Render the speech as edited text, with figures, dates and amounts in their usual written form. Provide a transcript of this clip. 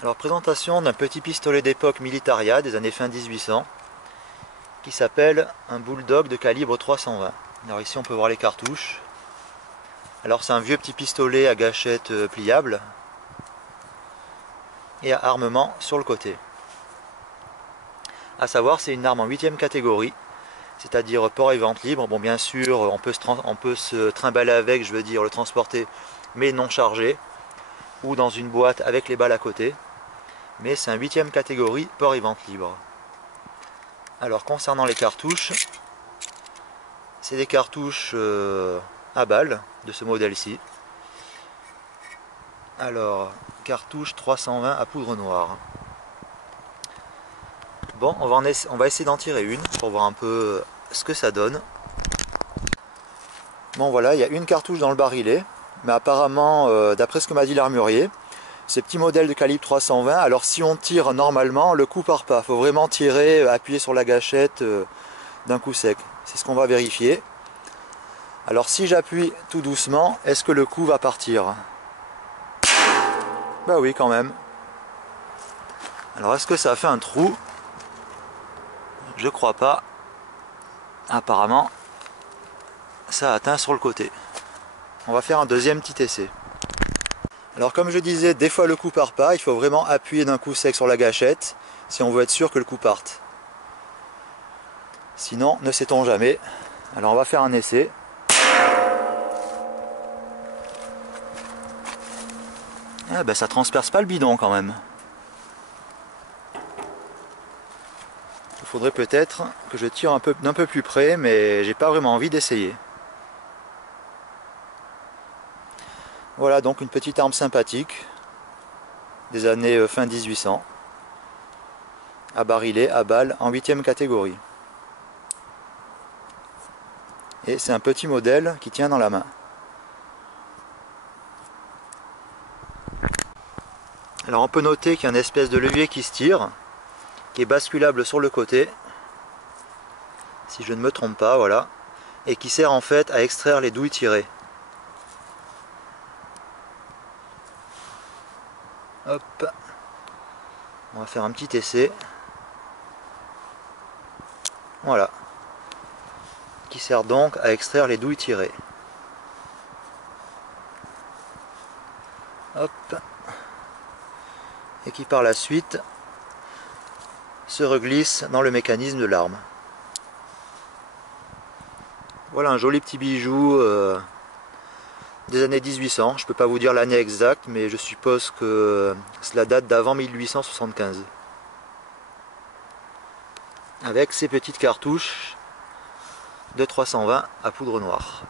Alors, présentation d'un petit pistolet d'époque Militaria des années fin 1800 qui s'appelle un Bulldog de calibre 320. Alors ici on peut voir les cartouches. Alors c'est un vieux petit pistolet à gâchette pliable et à armement sur le côté. A savoir, c'est une arme en 8e catégorie, c'est-à-dire port et vente libre. Bon, bien sûr, on peut se trimballer avec, je veux dire le transporter, mais non chargé, ou dans une boîte avec les balles à côté. Mais c'est un 8e catégorie, port et vente libre. Alors concernant les cartouches, c'est des cartouches à balles de ce modèle-ci. Alors, cartouche 320 à poudre noire. Bon, on va essayer d'en tirer une pour voir un peu ce que ça donne. Bon voilà, il y a une cartouche dans le barillet, mais apparemment, d'après ce que m'a dit l'armurier, ces petits modèles de calibre 320, alors si on tire normalement, le coup part pas. Il faut vraiment tirer, appuyer sur la gâchette d'un coup sec. C'est ce qu'on va vérifier. Alors si j'appuie tout doucement, est-ce que le coup va partir? Bah oui, quand même. Alors est-ce que ça a fait un trou? Je crois pas. Apparemment, ça a atteint sur le côté. On va faire un deuxième petit essai. Alors comme je disais, des fois le coup part pas, il faut vraiment appuyer d'un coup sec sur la gâchette si on veut être sûr que le coup parte. Sinon, ne sait-on jamais. Alors on va faire un essai. Ah ben, ça transperce pas le bidon quand même. Il faudrait peut-être que je tire d'un peu plus près, mais j'ai pas vraiment envie d'essayer. Voilà donc une petite arme sympathique des années fin 1800, à barillet, à balle, en 8e catégorie. Et c'est un petit modèle qui tient dans la main. Alors on peut noter qu'il y a une espèce de levier qui se tire, qui est basculable sur le côté, si je ne me trompe pas, voilà, et qui sert en fait à extraire les douilles tirées. Hop, on va faire un petit essai. Voilà, qui sert donc à extraire les douilles tirées. Hop, et qui par la suite se reglisse dans le mécanisme de l'arme. Voilà un joli petit bijou des années 1800. Je ne peux pas vous dire l'année exacte, mais je suppose que cela date d'avant 1875. Avec ces petites cartouches de 320 à poudre noire.